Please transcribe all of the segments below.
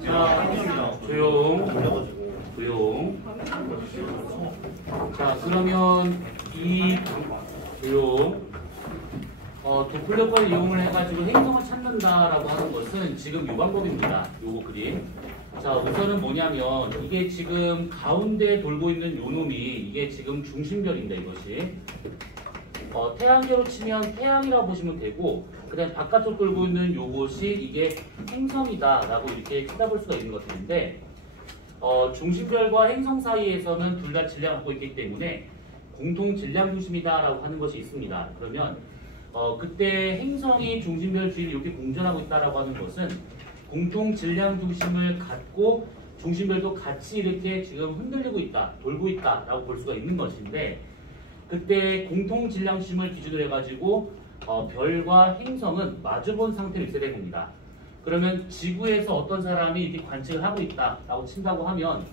자, 조용. 자, 그러면 이 조용. 도플러퍼를 이용을 해가지고 행성을 찾는다라고 하는 것은 지금 이 방법입니다. 요거 그림. 자, 우선은 뭐냐면 이게 지금 가운데 돌고 있는 요 놈이 이게 지금 중심별인데 이것이 태양계로 치면 태양이라고 보시면 되고 그다음 바깥쪽 돌고 있는 요것이 이게 행성이다라고 이렇게 찾아볼 수가 있는 것들인데 중심별과 행성 사이에서는 둘 다 질량을 갖고 있기 때문에 공통 질량 중심이다라고 하는 것이 있습니다. 그러면 그때 행성이 중심별 주위를 이렇게 공전하고 있다라고 하는 것은 공통 질량 중심을 갖고 중심별도 같이 이렇게 지금 흔들리고 있다, 돌고 있다라고 볼 수가 있는 것인데 그때 공통 질량 중심을 기준으로 해가지고 별과 행성은 마주본 상태로 있어야 되는 겁니다. 그러면 지구에서 어떤 사람이 이렇게 관측을 하고 있다라고 친다고 하면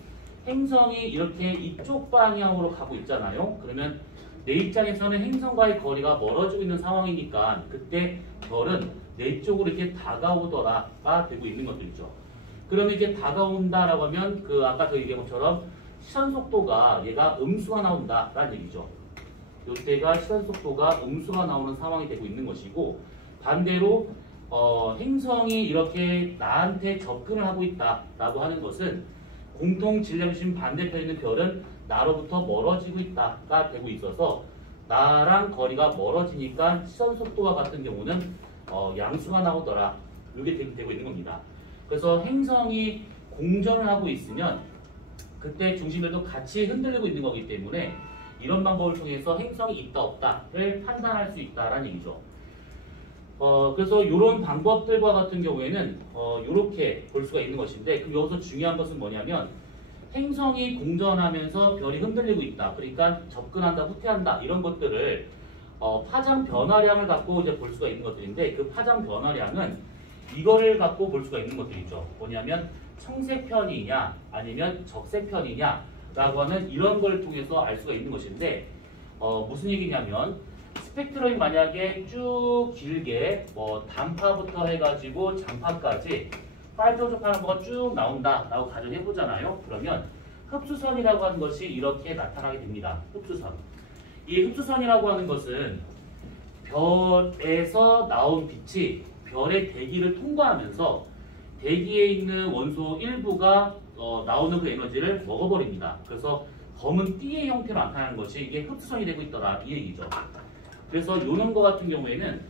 행성이 이렇게 이쪽 방향으로 가고 있잖아요. 그러면 내 입장에서는 행성과의 거리가 멀어지고 있는 상황이니까 그때 별은 내 쪽으로 이렇게 다가오더라가 되고 있는 것들이죠. 그러면 이렇게 다가온다라고 하면 그 아까 저 얘기한 것처럼 시선 속도가 얘가 음수가 나온다라는 얘기죠. 이때가 시선 속도가 음수가 나오는 상황이 되고 있는 것이고 반대로 행성이 이렇게 나한테 접근을 하고 있다라고 하는 것은 공통 질량중 반대편에 있는 별은 나로부터 멀어지고 있다가 되고 있어서 나랑 거리가 멀어지니까 시선 속도와 같은 경우는 양수가 나오더라. 이게 되고 있는 겁니다. 그래서 행성이 공전을 하고 있으면 그때 중심별도 같이 흔들리고 있는 거기 때문에 이런 방법을 통해서 행성이 있다 없다를 판단할 수 있다라는 얘기죠. 그래서 이런 방법들과 같은 경우에는 이렇게 볼 수가 있는 것인데 그럼 여기서 중요한 것은 뭐냐면 행성이 공전하면서 별이 흔들리고 있다. 그러니까 접근한다, 후퇴한다 이런 것들을 파장 변화량을 갖고 이제 볼 수가 있는 것들인데 그 파장 변화량은 이거를 갖고 볼 수가 있는 것들이죠. 뭐냐면 청색편이냐 아니면 적색편이냐라고 하는 이런 걸 통해서 알 수가 있는 것인데 무슨 얘기냐면 스펙트럼이 만약에 쭉 길게 단파부터 해가지고 장파까지 빨조접하는 거가 쭉 나온다라고 가정해보잖아요. 그러면 흡수선이라고 하는 것이 이렇게 나타나게 됩니다. 흡수선. 이 흡수선이라고 하는 것은 별에서 나온 빛이 별의 대기를 통과하면서 대기에 있는 원소 일부가 나오는 그 에너지를 먹어버립니다. 그래서 검은 띠의 형태로 나타나는 것이 이게 흡수선이 되고 있더라 이 얘기죠. 그래서 요놈 거 같은 경우에는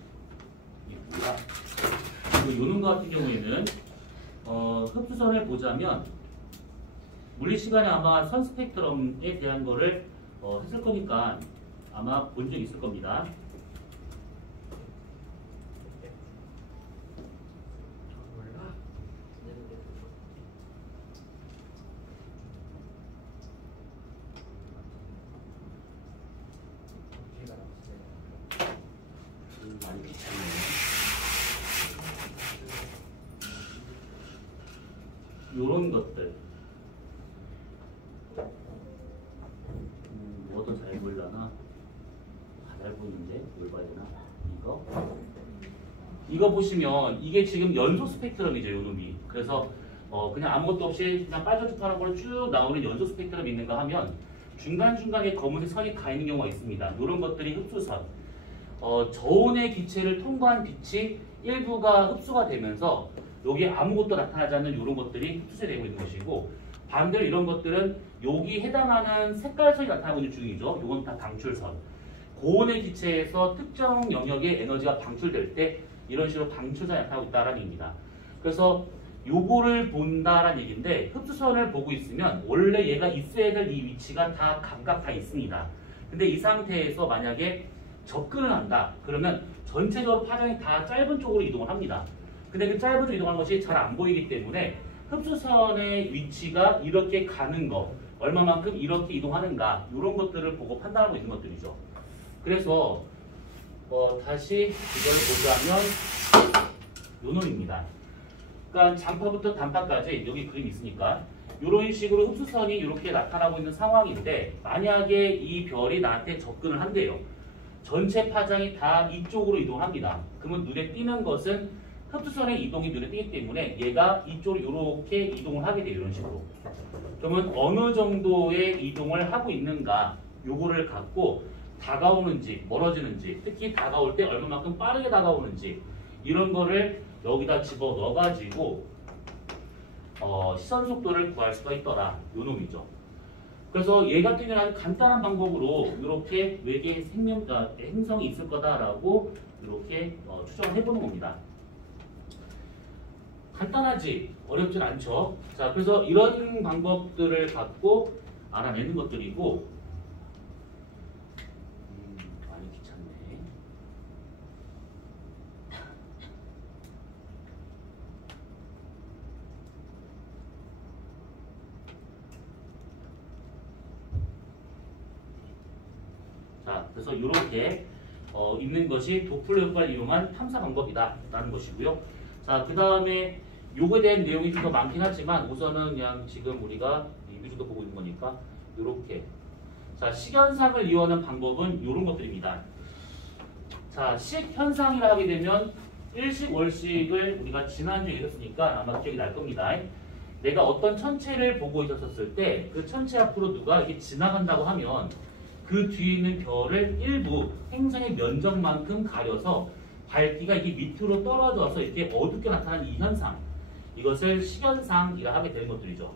요놈 거 같은 경우에는 흡수선을 보자면 물리 시간에 아마 선 스펙트럼에 대한 거를 했을 거니까 아마 본 적 있을 겁니다. 많이 귀찮네요. 요런 것들 뭐도 잘 보이려나? 잘 보이는데 뭘 봐야 되나? 이거 보시면 이게 지금 연소 스펙트럼이죠 요놈이. 그래서 그냥 아무것도 없이 그냥 빨간색하는 걸 쭉 나오는 연소 스펙트럼이 있는가 하면 중간중간에 검은색 선이 가 있는 경우가 있습니다. 이런 것들이 흡수선. 저온의 기체를 통과한 빛이 일부가 흡수가 되면서 여기에 아무것도 나타나지 않는 이런 것들이 흡수되고 있는 것이고 반대로 이런 것들은 여기 해당하는 색깔선이 나타나고 있는 중이죠. 이건 다 방출선. 고온의 기체에서 특정 영역의 에너지가 방출될 때 이런 식으로 방출선이 나타나고 있다는 얘기입니다. 그래서 요거를 본다라는 얘기인데 흡수선을 보고 있으면 원래 얘가 있어야 될 이 위치가 다 각각 다 있습니다. 근데 이 상태에서 만약에 접근을 한다. 그러면 전체적으로 파장이 다 짧은 쪽으로 이동을 합니다. 근데 그 짧은 쪽으로 이동하는 것이 잘 안 보이기 때문에 흡수선의 위치가 이렇게 가는 거, 얼마만큼 이렇게 이동하는가 이런 것들을 보고 판단하고 있는 것들이죠. 그래서 다시 이걸 보자면 요 놈입니다. 그러니까 장파부터 단파까지 여기 그림이 있으니까 이런 식으로 흡수선이 이렇게 나타나고 있는 상황인데 만약에 이 별이 나한테 접근을 한대요. 전체 파장이 다 이쪽으로 이동합니다. 그러면 눈에 띄는 것은 흡수선의 이동이 눈에 띄기 때문에 얘가 이쪽으로 이렇게 이동을 하게 돼요. 이런 식으로. 그러면 어느 정도의 이동을 하고 있는가 요거를 갖고 다가오는지 멀어지는지 특히 다가올 때 얼마만큼 빠르게 다가오는지 이런 거를 여기다 집어넣어 가지고 시선 속도를 구할 수가 있더라. 요 놈이죠. 그래서 얘 같은 경우는 아주 간단한 방법으로 이렇게 외계인 행성이 있을 거다라고 이렇게 추정을 해보는 겁니다. 간단하지 어렵진 않죠. 자, 그래서 이런 방법들을 갖고 알아내는 것들이고 많이 귀찮네. 자, 그래서 이렇게 있는 것이 도플러 효과를 이용한 탐사 방법이다라는 것이고요. 자, 그 다음에 요거에 대한 내용이 좀 더 많긴 하지만 우선은 그냥 지금 우리가 리뷰 정도 보고 있는 거니까 이렇게. 자, 식현상을 이용하는 방법은 이런 것들입니다. 자, 식현상이라 하게 되면 일식, 월식을 우리가 지난주에 읽었으니까 아마 기억이 날 겁니다. 내가 어떤 천체를 보고 있었을 때 그 천체 앞으로 누가 이렇게 지나간다고 하면 그 뒤에 있는 별을 일부 행성의 면적만큼 가려서 밝기가 이게 밑으로 떨어져서 이렇게 어둡게 나타나는 이 현상, 이것을 식현상이라 하게 되는 것들이죠.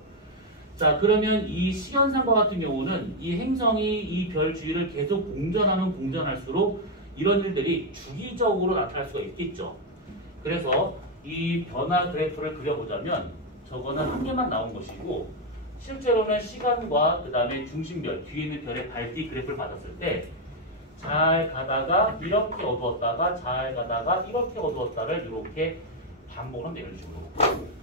자, 그러면 이 식현상과 같은 경우는 이 행성이 이 별 주위를 계속 공전할수록 이런 일들이 주기적으로 나타날 수가 있겠죠. 그래서 이 변화 그래프를 그려보자면 저거는 한 개만 나온 것이고 실제로는 시간과 그 다음에 중심별, 뒤에 있는 별의 밝기 그래프를 받았을 때 잘 가다가 이렇게 어두웠다가 잘 가다가 이렇게 어두웠다를 이렇게 반복을 한다 이런 식으로.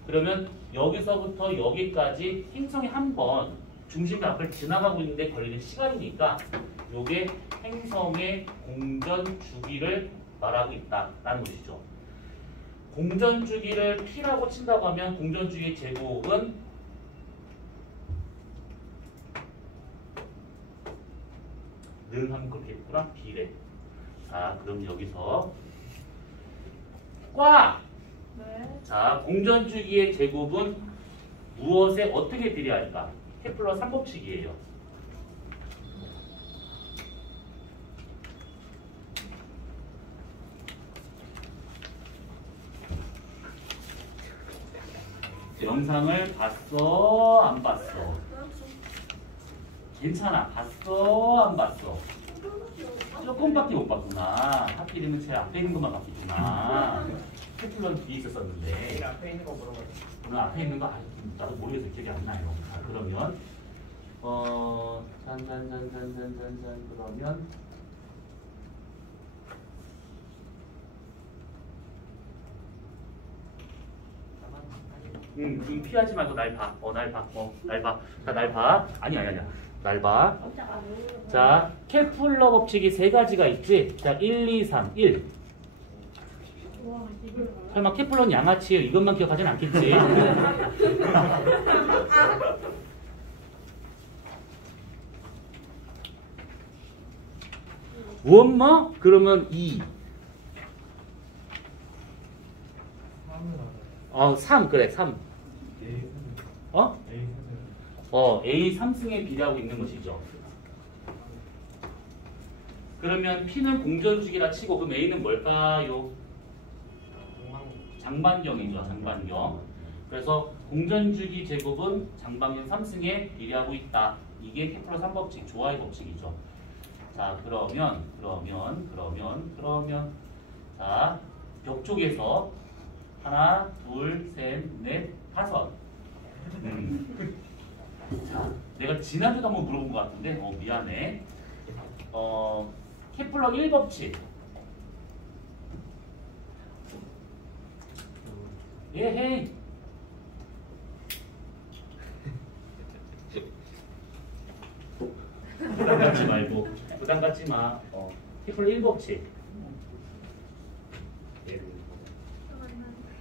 그러면 여기서부터 여기까지 행성이 한 번 중심별 앞을 지나가고 있는데 걸리는 시간이니까 이게 행성의 공전 주기를 말하고 있다라는 것이죠. 공전 주기를 P라고 친다고 하면 공전 주기의 제곱은 늘 하면 그렇게 했구나. B래. 자, 그럼 여기서 과! 네. 자, 공전주기의 제곱은 무엇에 어떻게 비례할까? 케플러 3법칙이에요. 영상을 봤어? 안 봤어? 괜찮아. 봤어? 안 봤어? 조금밖에 못 봤구나. 하필이면 제 앞에 있는 것만 봤구나. 케플러는 뒤에 있었었는데. 앞에 있는 거 물어봐요. 오늘 앞에 있는 거 나도 모르겠어. 기억이 안 나요. 자, 그러면 잔 그러면 눈 피하지 말고 날 봐. 날 봐. 날 봐. 자, 날 봐. 아니야. 날 봐. 자, 케플러 법칙이 세 가지가 있지. 자, 1, 2, 3, 1. 와, 이걸 알아? 설마 케플러는 양아치예요. 이것만 기억하진 않겠지. 원마? 그러면 2. 3 그래 3. A 3승에 비례하고 있는 것이죠. 그러면 P는 공전주기라 치고 그럼 A는 뭘까요? 장반경이죠. 장반경. 그래서 공전주기 제곱은 장반경 3승에 비례하고 있다. 이게 케플러 3법칙, 조화의 법칙이죠. 자, 그러면 자, 벽 쪽에서 하나, 둘, 셋, 넷, 다섯. 자, 내가 지난주도 한번 물어본 것 같은데, 미안해. 케플러 1법칙. 예헤이. 부담 갖지 말고, 부담 갖지 마. 케플러 1법칙.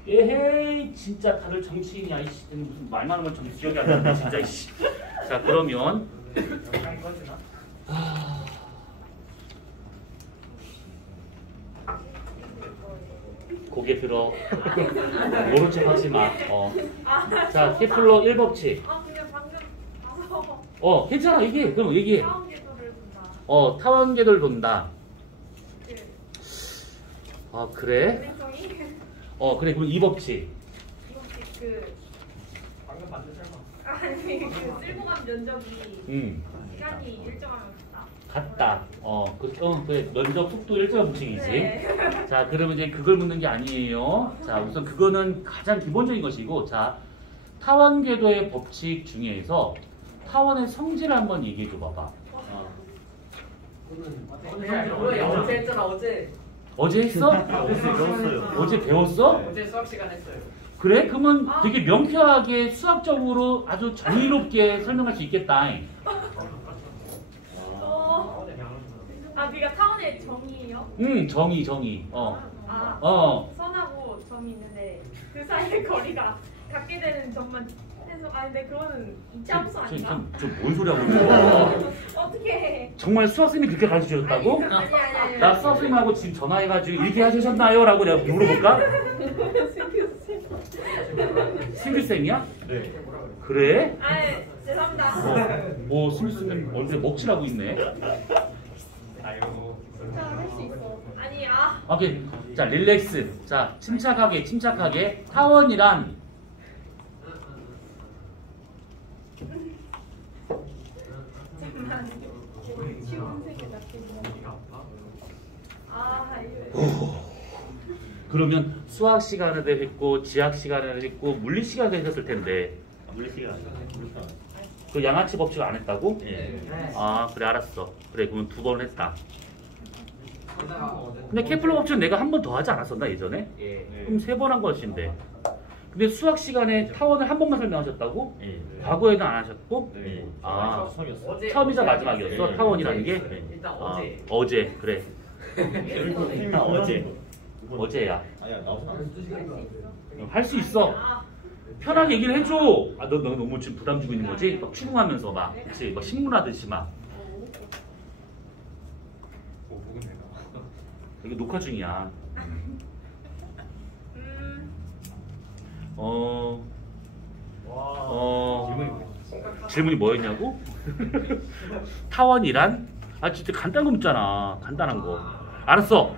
예헤이, 진짜 다들 정치인이야. 이씨, 무슨 말만 하면 정치 기억이 안 나는데, 진짜 이씨. 자, 그러면 고개 들어. 모른 척 하지 마. 자, 케플러 1법칙. 근데 방금 봐서 괜찮아. 얘기해. 그럼 얘기해. 다음 궤도를 본다. 타원궤도를 돈다. 그 그래? 운행성이 그래. 그럼 2법칙. 방금 봤던 설마. 아니 그 쓸고 간 면적이 시간이 일정하면 같다. 그래. 면적 속도 일정한 법칙이지. 네. 자, 그러면 이제 그걸 묻는 게 아니에요. 자, 우선 그거는 가장 기본적인 것이고, 자, 타원궤도의 법칙 중에서 타원의 성질을 한번 얘기해 줘 봐봐. 어제 했잖아 어제. 어제 했어? 배웠어요. 어제 배웠어? 어제 수학 시간 했어요. 그래? 그러면 되게 명쾌하게 수학적으로 아주 정의롭게 설명할 수 있겠다. 네가 타원의 정의예요? 정의. 선하고 점이 있는데 그 사이의 거리가 갖게 되는 점만 해서 근데 그거는 2차 함수 아닌가? 뭔 소리 하고 있는 거야? 어떻게 해? 정말 수학생이 그렇게 가르쳐 주셨다고? 아니. 나 수학생님하고 지금 전화해가지고 이렇게 하셨나요? 라고 내가 물어볼까? 승규쌤이야? 네. 그래? 죄송합니다. 승규쌤 언제 먹칠하고 있네. 진짜 할 수 있어. 오케이. 자, 릴렉스. 자, 침착하게. 타원이란 잠깐만. 쉬운 세계 잡히는 그러면 수학 시간에도 했고 지학 시간에도 했고 물리 시간에도 했을 텐데 물리 시간 아니야. 그 양아치 법칙 안 했다고? 예. 그래 알았어. 그래 그러면 2번 했다. 근데 케플러 법칙은 내가 한 번 더 하지 않았었나 예전에? 그럼 3번 한 것인데. 근데 수학 시간에 타원을 한 번만 설명하셨다고? 예. 과거에는 안 하셨고? 네. 처음이었어. 어제 처음이자 마지막이었어. 네. 타원이라는 게? 일단 어제. 어제 그래. 어제야. 아니야 나오지 않았어. 할 수 있어. 편하게 얘기를 해줘. 너 너무 지금 부담 주고 있는 거지? 막 추궁하면서 막, 그치? 막 신문하듯이 막. 이거 녹화 중이야. 질문이 뭐였냐고? 타원이란? 진짜 간단한 거 묻잖아. 간단한 거. 알았어.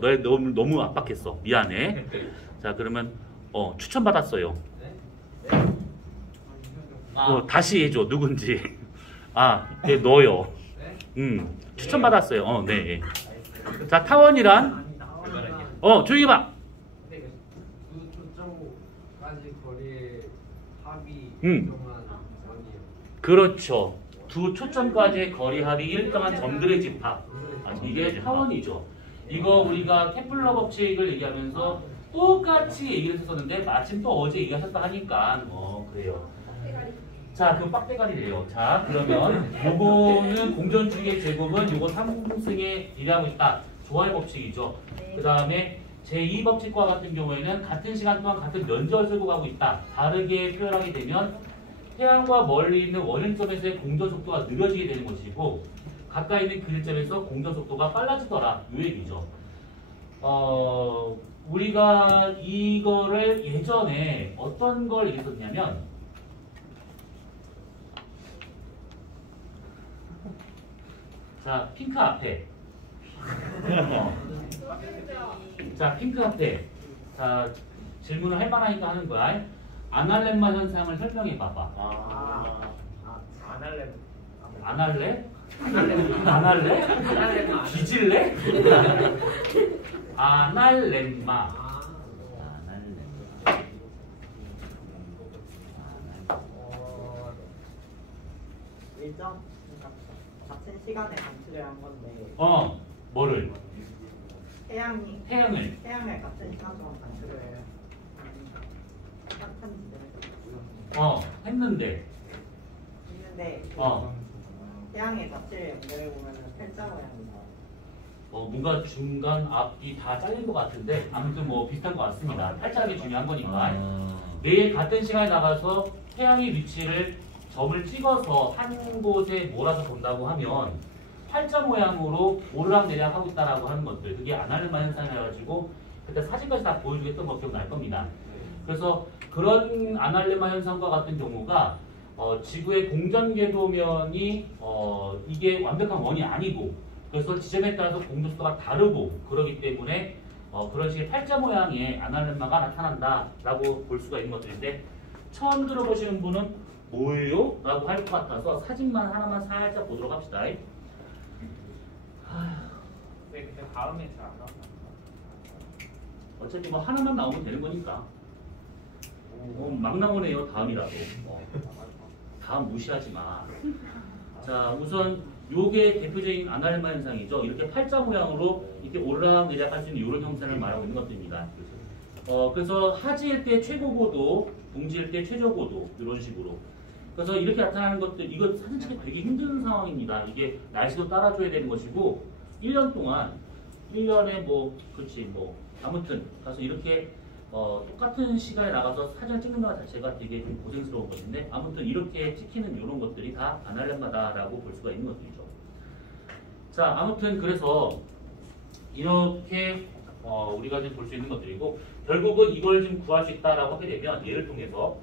너 너무 압박했어. 미안해. 자, 그러면 추천받았어요. 다시 해줘. 누군지. 네, 너요. 추천받았어요. 네. 자, 타원이란? 조용히 봐. 두 초점까지 거리의 합이 음. 일정한 원이에요. 그렇죠. 두 초점까지의 거리 합이 일정한 점들의 집합. 이게 타원이죠. 이거 우리가 케플러 법칙을 얘기하면서 똑같이 얘기를 했었는데 마침 또 어제 얘기하셨다 하니까 그래요. 자, 그 빡대가리래요. 자, 그러면 요거는 공전주의의 제곱은 요거 3승에 비례하고 있다. 조화의 법칙이죠. 그 다음에 제2법칙과 같은 경우에는 같은 시간 동안 같은 면적을 쓰고 가고 있다. 다르게 표현하게 되면 태양과 멀리 있는 원형점에서의 공전 속도가 느려지게 되는 것이고 가까이 있는 그늘점에서 공전 속도가 빨라지더라. 이 얘기죠. 우리가 이거를 예전에 어떤 걸 얘기했었냐면 자, 핑크 앞에 자, 핑크 앞에 자, 질문을 할 만하니까 하는 거야. 아날렘마 현상을 설명해 봐봐. 안 할래. 안 할래? 안 할래? 뒤질래? 아날렘마. 일정 같은 시간에 관측을 한 건데 뭐를? 태양을 같은 시간 동안 관측을 했는데 했는데 태양의 껍질을 연결해 보면 팔자 모양이 나와요. 뭔가 중간 앞뒤 다 잘린 것 같은데 아무튼 뭐 비슷한 것 같습니다. 팔자락이 중요한 거니까 매일 같은 시간에 나가서 태양의 위치를 점을 찍어서 한 곳에 몰아서 본다고 하면 팔자 모양으로 오르락내리락 하고 있다라고 하는 것들 그게 아날레마 현상이라 가지고 그때 사진까지 다 보여주겠던 거 기억날 겁니다. 그래서 그런 아날레마 현상과 같은 경우가 지구의 공전궤도면이 이게 완벽한 원이 아니고 그래서 지점에 따라서 공조수가 다르고 그러기 때문에 그런 식의 팔자 모양의 아날레마가 나타난다라고 볼 수가 있는 것들인데 처음 들어보시는 분은 뭐예요? 라고 할 것 같아서 사진만 하나만 살짝 보도록 합시다. 네, 근데 다음에 잘 안 나온다. 어차피 뭐 하나만 나오면 되는 거니까 막 나오네요. 다음이라도 다음 무시하지 마. 자, 우선 요게 대표적인 아날레마 현상이죠. 이렇게 팔자 모양으로 이렇게 오르락내리락 할 수 있는 이런 형상을 말하고 있는 것들입니다. 그래서 하지일 때 최고고도, 동지일 때 최저고도 이런 식으로. 그래서 이렇게 나타나는 것들, 이거 사진 찍기 되게 힘든 상황입니다. 이게 날씨도 따라줘야 되는 것이고 1년 동안 1년에 아무튼 가서 이렇게 똑같은 시간에 나가서 사진을 찍는 것 자체가 되게 좀 고생스러운 것인데 아무튼 이렇게 찍히는 이런 것들이 다 아날레마다라고 볼 수가 있는 것들이죠. 자, 아무튼 그래서 이렇게 우리가 지금 볼 수 있는 것들이고 결국은 이걸 좀 구할 수 있다라고 하게 되면 얘를 통해서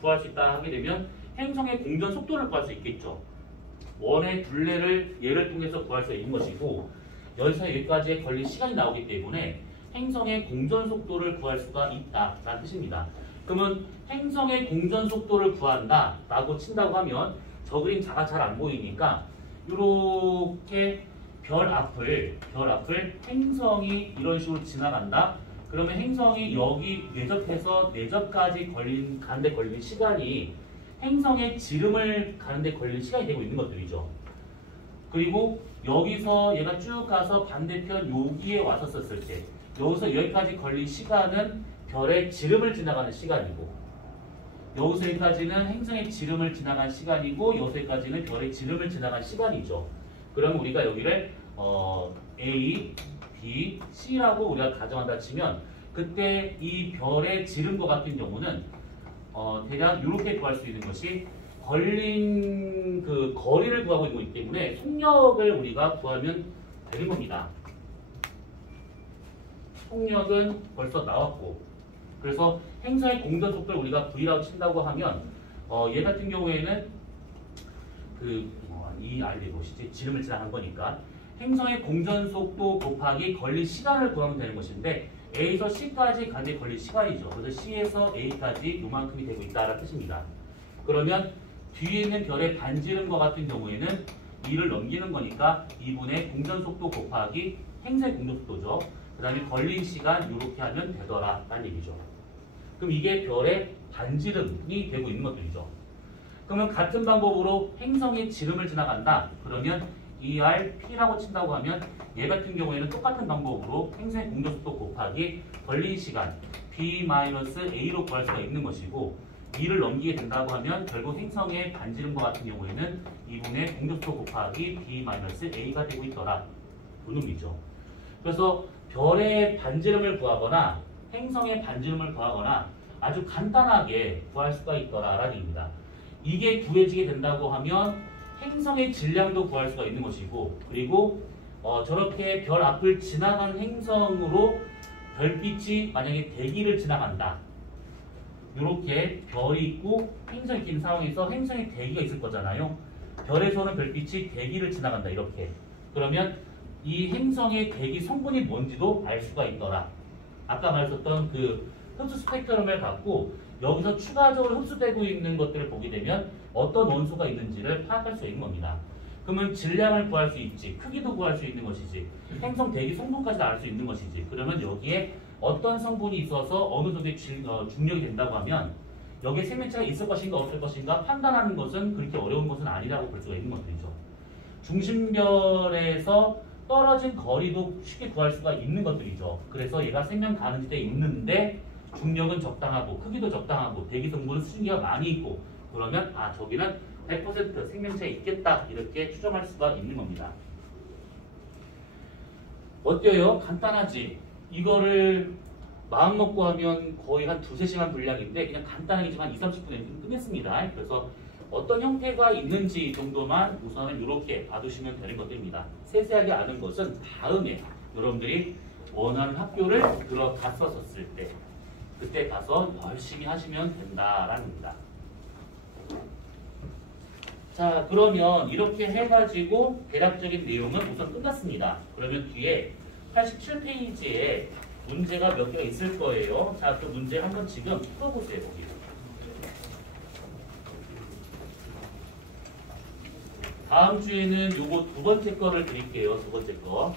구할 수 있다 하게 되면 행성의 공전 속도를 구할 수 있겠죠. 원의 둘레를 얘를 통해서 구할 수 있는 것이고 여기서 여기까지 걸린 시간이 나오기 때문에 행성의 공전 속도를 구할 수가 있다라는 뜻입니다. 그러면 행성의 공전 속도를 구한다라고 친다고 하면 저 그림 자가 잘 안 보이니까 이렇게 별 앞을 행성이 이런 식으로 지나간다. 그러면 행성이 여기 뇌접해서 뇌접까지 가는데 걸리는 시간이 행성의 지름을 가는데 걸리는 시간이 되고 있는 것들이죠. 그리고 여기서 얘가 쭉 가서 반대편 여기에 왔었을 때 여기서 여기까지 걸린 시간은 별의 지름을 지나가는 시간이고 여기서 여기까지는 행성의 지름을 지나간 시간이고 여기서 여기까지는 별의 지름을 지나간 시간이죠. 그럼 우리가 여기를 A, B, C라고 우리가 가정한다 치면 그때 이 별의 지름과 같은 경우는 대략 이렇게 구할 수 있는 것이 걸린 그 거리를 구하고 있기 때문에 속력을 우리가 구하면 되는 겁니다. 속력은 벌써 나왔고 그래서 행성의 공전 속도를 우리가 V라고 친다고 하면 얘 같은 경우에는 이 알리 보시지 지름을 지나간 거니까 행성의 공전 속도 곱하기 걸린 시간을 구하면 되는 것인데 A에서 C까지 가는 데 걸린 시간이죠. 그래서 C에서 A까지 요만큼이 되고 있다는 뜻입니다. 그러면 뒤에 있는 별의 반지름과 같은 경우에는 2를 넘기는 거니까 2분의 공전 속도 곱하기 행성의 공전 속도죠. 그 다음에 걸린 시간 이렇게 하면 되더라 라는 얘기죠. 그럼 이게 별의 반지름이 되고 있는 것들이죠. 그러면 같은 방법으로 행성의 지름을 지나간다. 그러면 ERP라고 친다고 하면 얘 같은 경우에는 똑같은 방법으로 행성의 공전속도 곱하기 걸린 시간 B-A로 구할 수가 있는 것이고 2를 넘기게 된다고 하면 결국 행성의 반지름과 같은 경우에는 2분의 공전속도 곱하기 B-A가 되고 있더라. 그 놈이죠. 그래서 별의 반지름을 구하거나 행성의 반지름을 구하거나 아주 간단하게 구할 수가 있더라라는 얘기입니다. 이게 구해지게 된다고 하면 행성의 질량도 구할 수가 있는 것이고 그리고 저렇게 별 앞을 지나가는 행성으로 별빛이 만약에 대기를 지나간다. 이렇게 별이 있고 행성이 있는 상황에서 행성의 대기가 있을 거잖아요. 별에서는 별빛이 대기를 지나간다. 이렇게. 그러면 이 행성의 대기 성분이 뭔지도 알 수가 있더라. 아까 말했었던 그 흡수 스펙트럼을 갖고 여기서 추가적으로 흡수되고 있는 것들을 보게 되면 어떤 원소가 있는지를 파악할 수 있는 겁니다. 그러면 질량을 구할 수 있지, 크기도 구할 수 있는 것이지, 행성 대기 성분까지도 알 수 있는 것이지. 그러면 여기에 어떤 성분이 있어서 어느 정도의 중력이 된다고 하면 여기에 생명체가 있을 것인가 없을 것인가 판단하는 것은 그렇게 어려운 것은 아니라고 볼 수가 있는 것들이죠. 중심별에서 떨어진 거리도 쉽게 구할 수가 있는 것들이죠. 그래서 얘가 생명 가는 지대에 있는데 중력은 적당하고 크기도 적당하고 대기 성분은 수증기가 많이 있고 그러면 저기는 100% 생명체가 있겠다 이렇게 추정할 수가 있는 겁니다. 어때요? 간단하지? 이거를 마음 먹고 하면 거의 한 2-3시간 분량인데 그냥 간단하게지만 20-30분에 끝냈습니다. 그래서 어떤 형태가 있는지 정도만 우선은 이렇게 봐두시면 되는 것들입니다. 세세하게 아는 것은 다음에 여러분들이 원하는 학교를 들어갔었을 때 그때 가서 열심히 하시면 된다라는 겁니다. 자, 그러면 이렇게 해가지고 대략적인 내용은 우선 끝났습니다. 그러면 뒤에 87페이지에 문제가 몇 개가 있을 거예요. 자, 그 문제 한번 지금 풀어보세요. 거기. 다음 주에는 요거 두 번째 거를 드릴게요. 두 번째 거.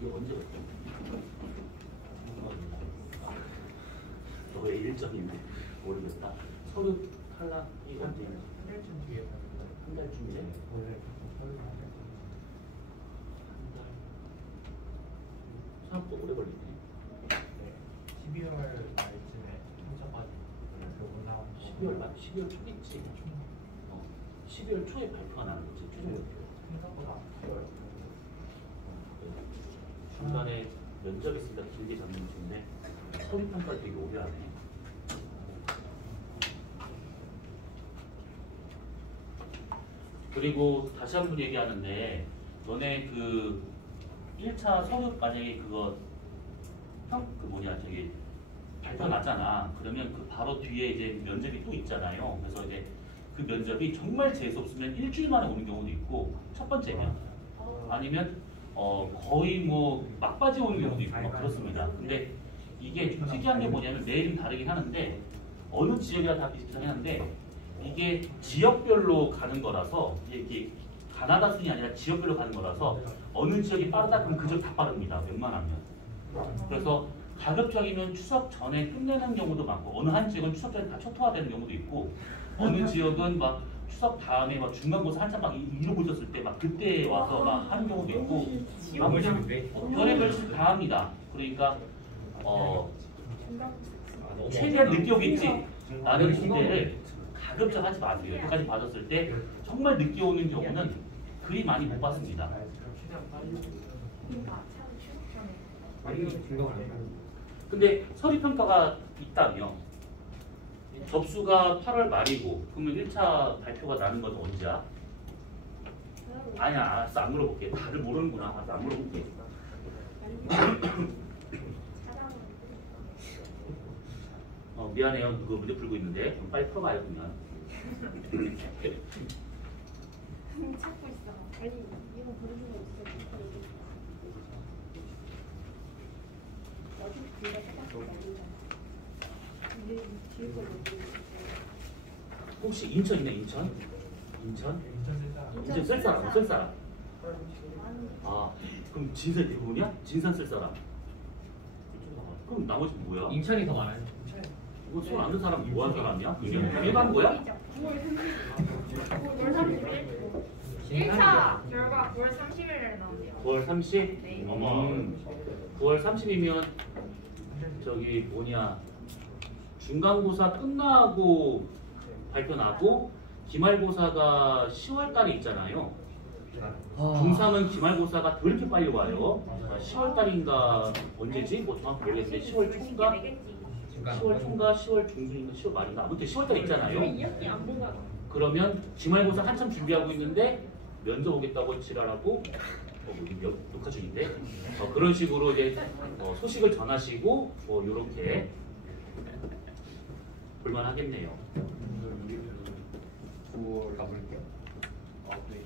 이게 언제였죠? 너의 일정인데 모르겠다. 서류 탈락이 언제예요? 한 달쯤이래? 생각보다 오래 걸리네. 12월 말쯤에 성적까지 올라온 12월 말, 12월 초겠지. 12월 초에 발표가 나는 거지. 최종 발표. 생각보다 어려워요. 중간에 면접 있으니까 길게 잡는 중인데 서류 평가 되게 오래 하네. 그리고 다시 한 번 얘기하는데 너네 그 1차 서류 만약에 그거 저기 발표 났잖아. 그러면 그 바로 뒤에 이제 면접이 또 있잖아요. 그래서 이제 그 면접이 정말 재수 없으면 일주일 만에 오는 경우도 있고 첫 번째면 아니면 거의 뭐 막바지 오는 경우도 있고 막 그렇습니다. 근데 이게 좀 특이한 게 뭐냐면 매일은 다르긴 하는데 어느 지역이라 다 비슷하긴 한데 이게 지역별로 가는 거라서 이게 가나다 순이 아니라 지역별로 가는 거라서 어느 지역이 빠르다 그러면 그 지역 다 빠릅니다. 웬만하면. 그래서 가급적이면 추석 전에 끝내는 경우도 많고 어느 한 지역은 추석 전에 다 초토화되는 경우도 있고 어느 지역은 막 추석 다음에 막 중간고사 한참 막 이러고 있었을 때 막 그때 와서 막 하는 경우도 있고 막 그냥 별의별 다 합니다. 그러니까 최대한 늦게 오겠지 라는 기대를 가급적 하지 마세요. 여기까지 봐줬을 때 정말 늦게 오는 경우는 그리 많이 못 봤습니다. 근데 서류평가가 있다며 접수가 8월 말이고 그러면 1차 발표가 나는 건 언제야? 아니야 알았어 안 물어볼게. 다들 모르는구나. 알았어 안 물어볼게. 미안해요. 그거 문제 풀고 있는데 그럼 빨리 풀어봐요 그러면. 찾고 있어. 아니 이거 부르는 거 있어. 어디 뒤가 똑같은 게 아니잖아. 근데 뒤에 거 혹시 인천 있네 인천? 인천? 인천 쓸 사람 쓸 사람. 아 그럼 진산 대부분이야? 진산 쓸 사람. 그럼 나머지 뭐야? 인천이 더 많아요. 이거 손 안 든 사람 뭐 하는 사람이야? 그냥 일반 거야? 9월 30일. 1차 결과 9월 30일에 나온대요. 9월 30? 네. 9월 30이면 저기 뭐냐 중간고사 끝나고 발표 나고 기말고사가 10월 달에 있잖아요. 중3은 기말고사가 더 이렇게 빨리 와요. 10월 달인가 언제지? 뭐 정확히 모르겠는데 10월 초인가? 10월 초인가 10월 중순인가 10월 말인가 아무튼 10월 달에 있잖아요. 2학기 안 본가? 그러면 기말고사 한참 준비하고 있는데 면접 오겠다고 지랄하고 녹화 중인데 그런 식으로 이제 소식을 전하시고 이렇게 볼만하겠네요. 9월 가볼게요. 네,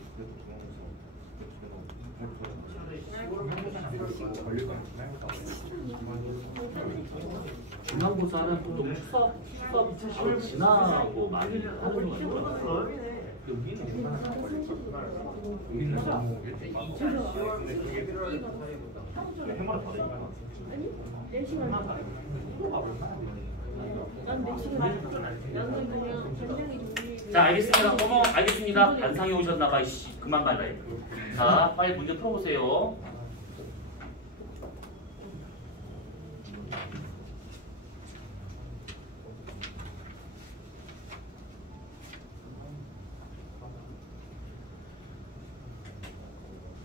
그래도 중간고사 걸릴 거면 중간고사는 보통 추석을 지나고 많이 하는 거예요. 여기는 얼마나 걸릴까? 여기는 너무 일찍 2010월 근데 그게 해마다 다 되니까. 아니 4시간 난 4시간 나는 그냥 굉장히 준비 자, 알겠습니다. 어머, 알겠습니다. 반상이 오셨나봐. 이씨, 그만 갈래. 자, 빨리 문제 풀어보세요.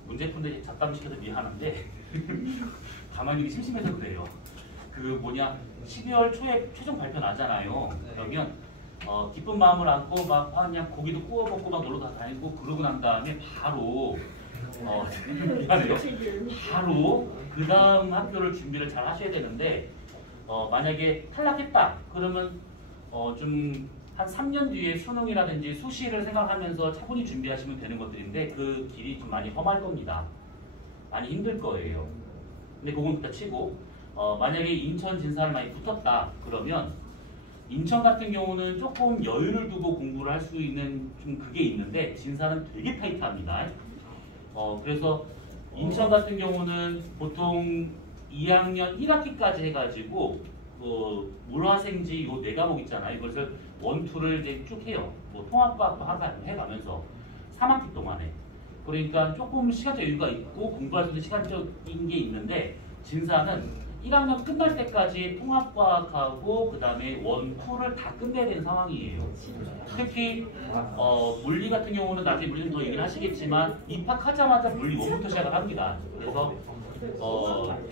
문제 푸는데 잡담시켜서 미안한데 가만히 이게 심심해서 그래요. 그 뭐냐 12월 초에 최종 발표 나잖아요. 그러면 기쁜 마음을 안고 막 그냥 고기도 구워 먹고 막 놀러 다니고 그러고 난 다음에 바로 미안해요. 바로 그 다음 학교를 준비를 잘 하셔야 되는데 만약에 탈락했다 그러면 좀 한 3년 뒤에 수능이라든지 수시를 생각하면서 차분히 준비하시면 되는 것들인데 그 길이 좀 많이 험할 겁니다. 많이 힘들 거예요. 근데 그건 일단 치고 만약에 인천 진사를 많이 붙었다 그러면 인천 같은 경우는 조금 여유를 두고 공부를 할 수 있는 좀 그게 있는데 진사는 되게 타이트합니다. 그래서 인천 같은 경우는 보통 2학년 1학기까지 해가지고 물화생지 요 4과목 있잖아요. 이것을 1, 2를 이제 쭉 해요. 뭐 통합과학도 항상 해가면서 3학기 동안에. 그러니까 조금 시간적 여유가 있고 공부할 수 있는 시간적인 게 있는데 진사는 1학년 끝날 때까지 통합과학하고 그 다음에 1, 2를 다 끝내야 되는 상황이에요. 특히 물리 같은 경우는 나중에 물리 더 얘기를 하시겠지만 입학하자마자 물리 1부터 시작을 합니다. 그래서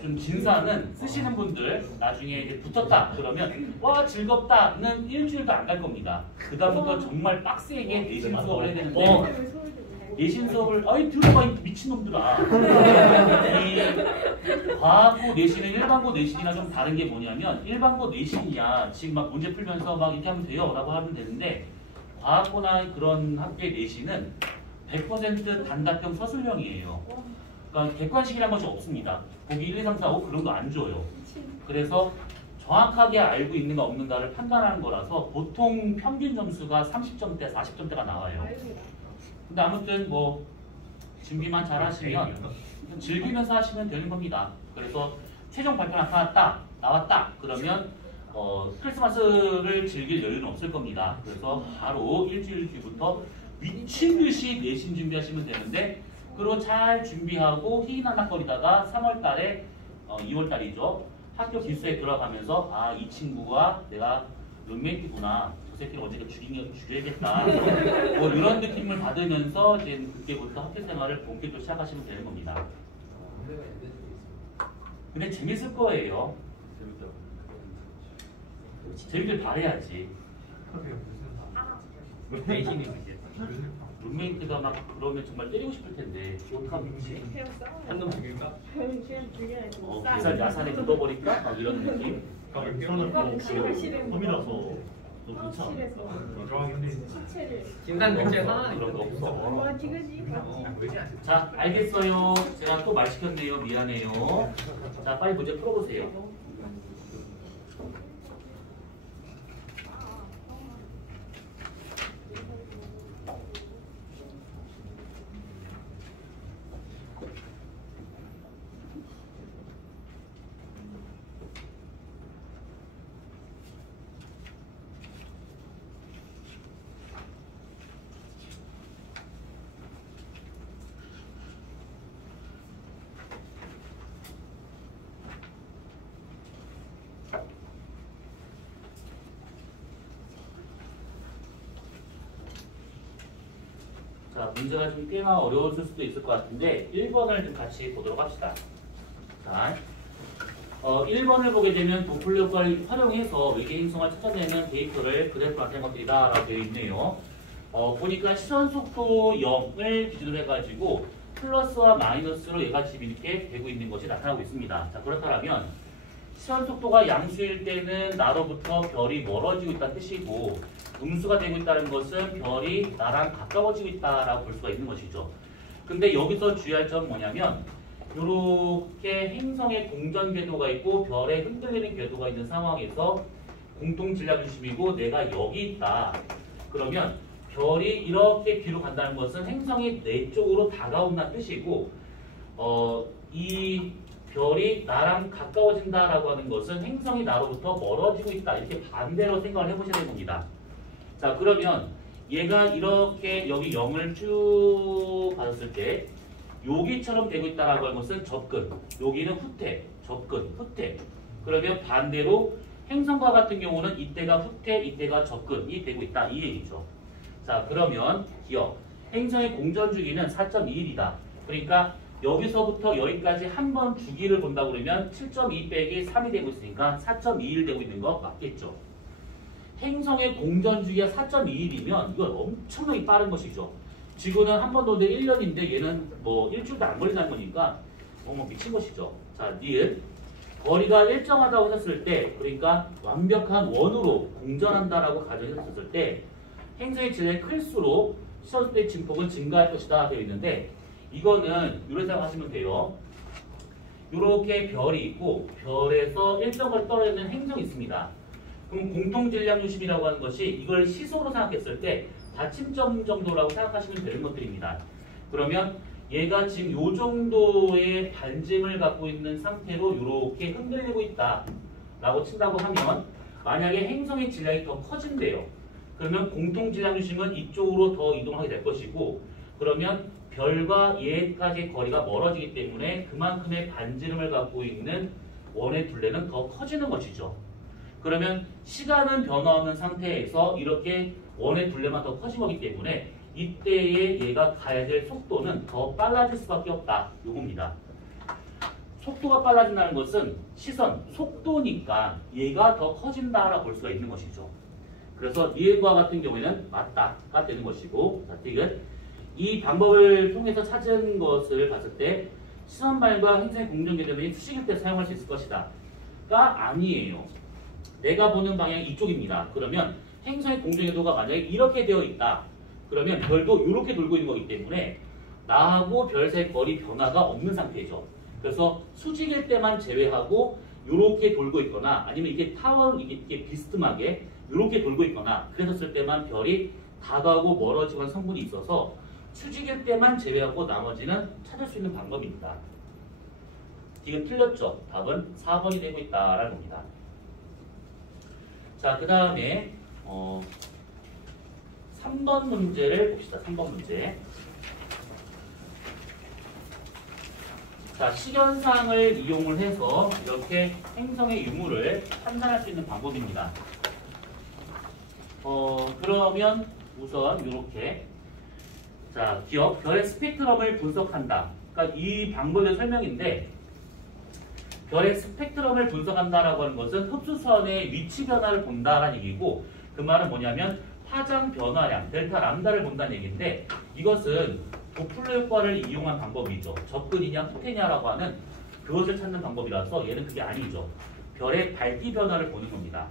좀 진사는 쓰시는 분들 나중에 이제 붙었다 그러면 와 즐겁다는 일주일도 안 갈 겁니다. 그 다음부터 정말 빡세게 내신 수업을 해야 되는데 내신 수업을 아이 들어봐 이 미친놈들아. 이 과학고 내신은 일반고 내신이랑 좀 다른 게 뭐냐면 일반고 내신이야 지금 막 문제 풀면서 막 이렇게 하면 돼요 라고 하면 되는데 과학고나 그런 학교의 내신은 100% 단답형 서술형이에요. 그러니까 객관식이라는 것이 없습니다. 보기 1, 2, 3, 4, 5 그런 거 안 줘요. 그래서 정확하게 알고 있는가 없는가를 판단하는 거라서 보통 평균 점수가 30점대, 40점대가 나와요. 근데 아무튼 뭐 준비만 잘 하시면 즐기면서 하시면 되는 겁니다. 그래서 최종 발표 나왔다 그러면 크리스마스를 즐길 여유는 없을 겁니다. 그래서 바로 일주일 뒤부터 미친 듯이 내신 준비하시면 되는데 그리고 잘 준비하고 희희낙낙거리다가 3월 달에 2월 달이죠. 학교 기수에 들어가면서 아, 이 친구가 내가 룸메이트구나. 저 새끼를 언제가 죽여야겠다. 뭐 이런 느낌을 받으면서 이제 그때부터 학교 생활을 본격적으로 시작하시면 되는 겁니다. 근데 재밌을 거예요. 재밌길 바래야지. 내신이 이제 룸메이트가 막 그러면 정말 때리고 싶을 텐데 어떡하지? 한놈 죽일까? 그냥 죽여야지. 계산 야산에 묻어버릴까? 막 이런 느낌? 저는 뭐 험이라서 또 괜찮아. 실에서 시체를 진단 문제 하나 그런 거 없어. 와 지그지 맞지? 자, 알겠어요. 제가 또 말 시켰네요. 미안해요. 자, 빨리 문제 풀어보세요. 자, 문제가 좀 꽤나 어려웠을 수도 있을 것 같은데 1번을 좀 같이 보도록 합시다. 자, 1번을 보게 되면 도플러과를 활용해서 외계 행성을 찾아내는 데이터를 그래프로 나타낸 것들이다 라고 되어 있네요. 보니까 시선 속도 0을 기준으로 해가지고 플러스와 마이너스로 얘가 지금 이렇게 되고 있는 것이 나타나고 있습니다. 자, 그렇다면 시선 속도가 양수일 때는 나로부터 별이 멀어지고 있다는 뜻이고 음수가 되고 있다는 것은 별이 나랑 가까워지고 있다라고 볼 수가 있는 것이죠. 근데 여기서 주의할 점은 뭐냐면 이렇게 행성의 공전 궤도가 있고 별의 흔들리는 궤도가 있는 상황에서 공통 질량 중심이고 내가 여기 있다. 그러면 별이 이렇게 뒤로 간다는 것은 행성이 내 쪽으로 다가온다는 뜻이고 이 별이 나랑 가까워진다라고 하는 것은 행성이 나로부터 멀어지고 있다. 이렇게 반대로 생각을 해보셔야 되는 겁니다. 자, 그러면 얘가 이렇게 여기 0을 쭉 가졌을 때 여기처럼 되고 있다라고 하는 것은 접근, 여기는 후퇴, 접근, 후퇴. 그러면 반대로 행성과 같은 경우는 이때가 후퇴, 이때가 접근이 되고 있다. 이 얘기죠. 자, 그러면 기억. 행성의 공전 주기는 4.21이다. 그러니까 여기서부터 여기까지 한 번 주기를 본다고 그러면 7.2 빼기 3이 되고 있으니까 4.21 되고 있는 거 맞겠죠. 행성의 공전 주기가 4.21이면 이건 엄청나게 빠른 것이죠. 지구는 한 번 도는데 1년인데 얘는 뭐 일주일도 안 걸린다는 거니까 뭐 미친 것이죠. 자, 니은 거리가 일정하다고 했을 때, 그러니까 완벽한 원으로 공전한다라고 가정했었을 때 행성의 질량이 클수록 시선 속도의 증폭은 증가할 것이다 되어 있는데 이거는 이렇게 생각하시면 돼요. 이렇게 별이 있고 별에서 일정 거리 떨어지는 행성이 있습니다. 그럼 공통 질량 중심이라고 하는 것이 이걸 시소로 생각했을 때 받침점 정도라고 생각하시면 되는 것들입니다. 그러면 얘가 지금 요 정도의 반짐을 갖고 있는 상태로 이렇게 흔들리고 있다 라고 친다고 하면 만약에 행성의 질량이 더 커진대요. 그러면 공통 질량 중심은 이쪽으로 더 이동하게 될 것이고 그러면 별과 얘까지의 거리가 멀어지기 때문에 그만큼의 반지름을 갖고 있는 원의 둘레는 더 커지는 것이죠. 그러면 시간은 변화 없는 상태에서 이렇게 원의 둘레만 더 커진 거기 때문에 이때에 얘가 가야 될 속도는 더 빨라질 수밖에 없다. 요겁니다. 속도가 빨라진다는 것은 시선, 속도니까 얘가 더 커진다라고 볼 수가 있는 것이죠. 그래서 니은과 같은 경우에는 맞다가 되는 것이고, 자, 디귿. 이 방법을 통해서 찾은 것을 봤을 때 시선 발과 행성의 공전 궤도면이 수식일 때 사용할 수 있을 것이다. 가 아니에요. 내가 보는 방향이 이쪽입니다. 그러면 행성의 공전 궤도가 만약에 이렇게 되어 있다. 그러면 별도 이렇게 돌고 있는 거기 때문에 나하고 별 사이 거리 변화가 없는 상태죠. 그래서 수직일 때만 제외하고 이렇게 돌고 있거나 아니면 이게 타원 이게 비스듬하게 이렇게 돌고 있거나 그랬었을 때만 별이 다가오고 멀어지고 하는 성분이 있어서 수직일 때만 제외하고 나머지는 찾을 수 있는 방법입니다. 지금 틀렸죠? 답은 4번이 되고 있다라는 겁니다. 자, 그 다음에 3번 문제를 봅시다. 3번 문제. 자, 식연상을 이용을 해서 이렇게 행성의 유무를 판단할 수 있는 방법입니다. 그러면 우선 이렇게 자, 기억, 별의 스펙트럼을 분석한다. 그러니까 이 방법의 설명인데 별의 스펙트럼을 분석한다라고 하는 것은 흡수선의 위치 변화를 본다라는 얘기고 그 말은 뭐냐면 파장 변화량, 델타 람다를 본다는 얘기인데 이것은 도플러 효과를 이용한 방법이죠. 접근이냐 후퇴냐라고 하는 그것을 찾는 방법이라서 얘는 그게 아니죠. 별의 밝기 변화를 보는 겁니다.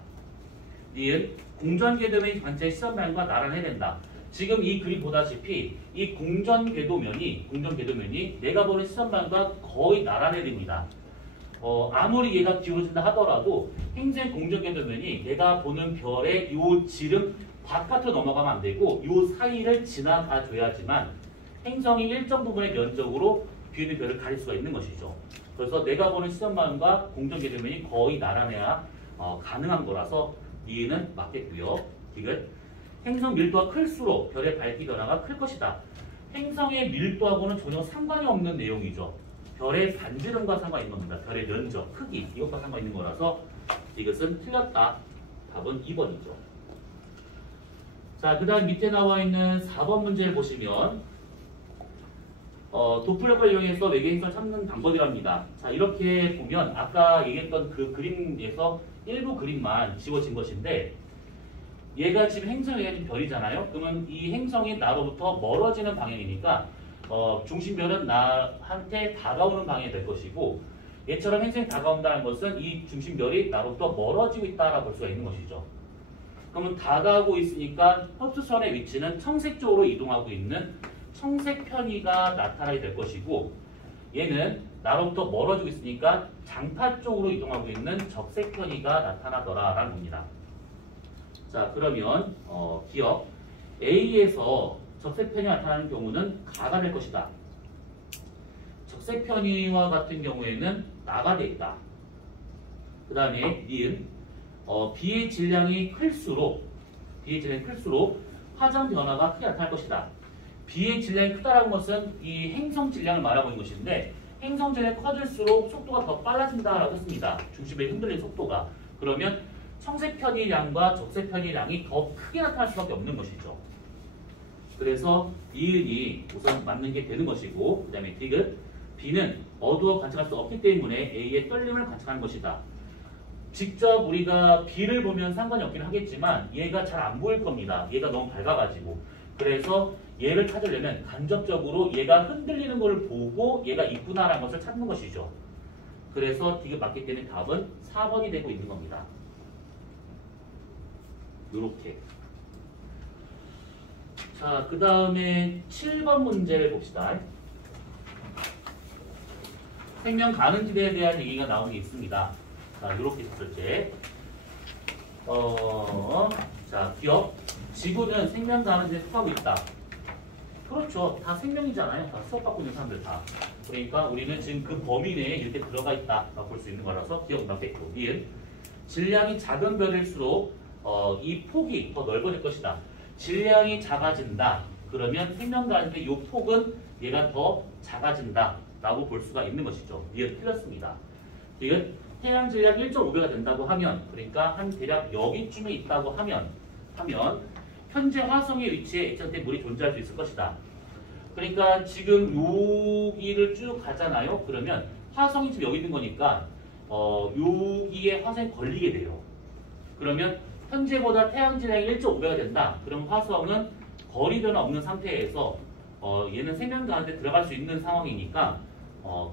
니은 공전 궤도면이 관체의 시선 방향과 나란해야 된다. 지금 이 그림 보다시피 이 공전 궤도면이 내가 보는 시선 방향과 거의 나란해야 됩니다. 아무리 얘가 기울어진다 하더라도 행성 공전 궤도면이 내가 보는 별의 요 지름 바깥으로 넘어가면 안 되고 요 사이를 지나가 줘야지만 행성이 일정 부분의 면적으로 뒤에 있는 별을 가릴 수가 있는 것이죠. 그래서 내가 보는 시선 방향과 공전 궤도면이 거의 나란해야 가능한 거라서 니은은 맞겠고요. 디귿. 행성 밀도가 클수록 별의 밝기 변화가 클 것이다. 행성의 밀도하고는 전혀 상관이 없는 내용이죠. 별의 반지름과 상관이 있는 겁니다. 별의 면적, 크기 이것과 상관이 있는 거라서 이것은 틀렸다. 답은 2번이죠. 자, 그 다음 밑에 나와 있는 4번 문제를 보시면 도플러를 이용해서 외계행성을 찾는 방법이랍니다. 자, 이렇게 보면 아까 얘기했던 그 그림에서 일부 그림만 지워진 것인데 얘가 지금 행성이 지금 별이잖아요. 그러면 이 행성이 나로부터 멀어지는 방향이니까 중심별은 나한테 다가오는 방향이 될 것이고 얘처럼 행성이 다가온다는 것은 이 중심별이 나로부터 멀어지고 있다라고 볼 수가 있는 것이죠. 그러면 다가오고 있으니까 흡수선의 위치는 청색 쪽으로 이동하고 있는 청색 편이가 나타나게 될 것이고, 얘는 나로부터 멀어지고 있으니까 장파 쪽으로 이동하고 있는 적색 편이가 나타나더라라는 겁니다. 자, 그러면 기억 A에서 적색 편이 나타나는 경우는 가가 될 것이다. 적색 편이와 같은 경우에는 나가 돼 있다. 그 다음에 니은 B의 질량이 클수록 파장 변화가 크게 나타날 것이다. B의 질량이 크다라는 것은 이 행성 질량을 말하고 있는 것인데, 행성 질량이 커질수록 속도가 더 빨라진다라고 했습니다. 중심의 흔들리는 속도가. 그러면 청색 편이량과 적색 편이량이 더 크게 나타날 수밖에 없는 것이죠. 그래서 니은이 우선 맞는 게 되는 것이고, 그 다음에 디귿 B는 어두워 관측할 수 없기 때문에 A의 떨림을 관측하는 것이다. 직접 우리가 B를 보면 상관이 없긴 하겠지만 얘가 잘 안 보일 겁니다. 얘가 너무 밝아가지고. 그래서 얘를 찾으려면 간접적으로 얘가 흔들리는 것을 보고 얘가 있구나라는 것을 찾는 것이죠. 그래서 디귿 맞기 때문에 답은 4번이 되고 있는 겁니다. 요렇게. 자, 그 다음에 7번 문제를 봅시다. 생명 가능지대에 대한 얘기가 나온 게 있습니다. 자, 이렇게 첫 번째. 자, 기억. 지구는 생명 가능지대에 속하고 있다. 그렇죠. 다 생명이잖아요. 다 수업받고 있는 사람들 다. 그러니까 우리는 지금 그 범위 내에 이렇게 들어가 있다. 볼 수 있는 거라서 기억 맞겠고. 니은. 질량이 작은 별일수록 이 폭이 더 넓어질 것이다. 질량이 작아진다. 그러면 생명 가능지대 이 폭은 얘가 더 작아진다. 라고 볼 수가 있는 것이죠. 니은 틀렸습니다. 니은 태양 질량 1.5배가 된다고 하면, 그러니까 한 대략 여기쯤에 있다고 하면 현재 화성의 위치에 액체한테 물이 존재할 수 있을 것이다. 그러니까 지금 여기를 쭉 가잖아요. 그러면 화성이 지금 여기 있는 거니까 여기에 화성이 걸리게 돼요. 그러면 현재보다 태양 질량이 1.5배가 된다. 그럼 화성은 거리 변화 없는 상태에서 얘는 생명 가운데 들어갈 수 있는 상황이니까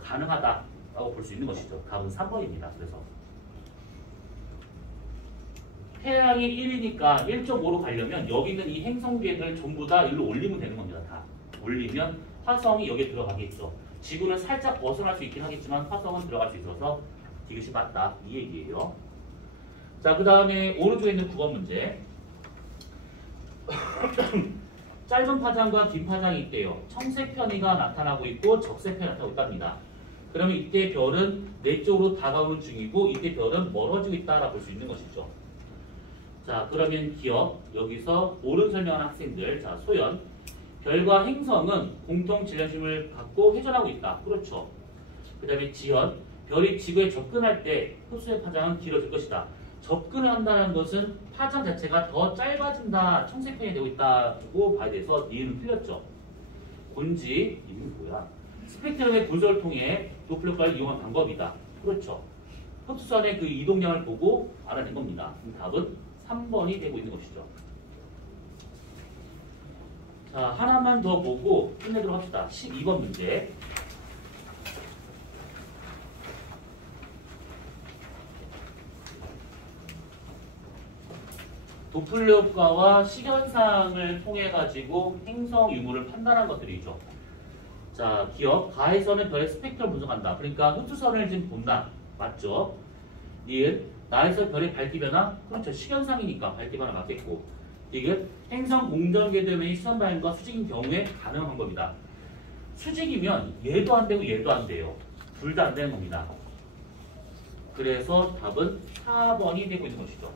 가능하다라고 볼 수 있는 것이죠. 답은 3번입니다. 그래서 태양이 1이니까 1.5로 가려면 여기 있는 이 행성계들 전부 다 일로 올리면 되는 겁니다. 다 올리면 화성이 여기에 들어가겠죠. 지구는 살짝 벗어날 수 있긴 하겠지만 화성은 들어갈 수 있어서 디귿이 맞다. 이 얘기예요. 자, 그 다음에 오른쪽에 있는 9번 문제. 짧은 파장과 긴 파장이 있대요. 청색 편이가 나타나고 있고 적색 편이 나타나고 있답니다. 그러면 이때 별은 내 쪽으로 다가오는 중이고 이때 별은 멀어지고 있다라고 볼 수 있는 것이죠. 자, 그러면 기억. 여기서 옳은 설명한 학생들. 자, 소연. 별과 행성은 공통 질량심을 갖고 회전하고 있다. 그렇죠. 그 다음에 지연. 별이 지구에 접근할 때 흡수의 파장은 길어질 것이다. 접근을 한다는 것은 파장 자체가 더 짧아진다. 청색편이 되고 있다고 봐야 돼서 니은은 틀렸죠. 곤지. 이는 뭐야? 스펙트럼의 분석을 통해 도플러과를 이용한 방법이다. 그렇죠. 흡수선의 그 이동량을 보고 알아낸 겁니다. 답은 3번이 되고 있는 것이죠. 자, 하나만 더 보고 끝내도록 합시다. 12번 문제. 도플러 효과와 시견상을 통해 가지고 행성 유무를 판단한 것들이죠. 자, 기억. 가에서는 별의 스펙트럼 분석한다. 그러니까 흡수선을 지금 본다. 맞죠? 니은. 나에서 별의 밝기 변화? 그렇죠. 시견상이니까 밝기 변화 맞겠고. 디귿. 행성 공전궤도면이 시선 반응과 수직인 경우에 가능한 방법이다. 수직이면 얘도 안 되고 얘도 안 돼요. 둘 다 안 되는 겁니다. 그래서 답은 4번이 되고 있는 것이죠.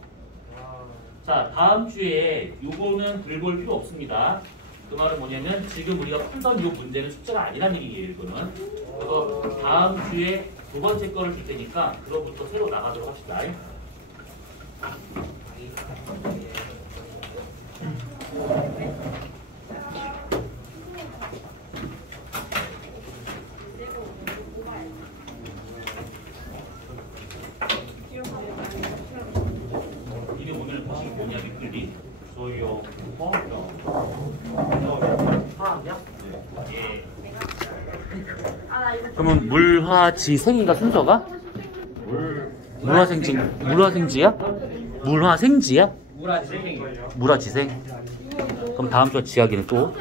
자, 다음 주에 요거는 들볼 필요 없습니다. 그 말은 뭐냐면 지금 우리가 풀던 요 문제는 숙제가 아니라는 얘기예요. 이거는. 그래서 다음 주에 두 번째 거를 줄 테니까 그거부터 새로 나가도록 합시다. 이게 오늘 보신 뭐냐 밑글리 소요 화학이야? 예. 아, 나 그러면 물화지생인가 순서가? 물화생지야? 물화생지야? 물화지생이에요. 물화지생? 그럼 다음 주에 지하기는 또?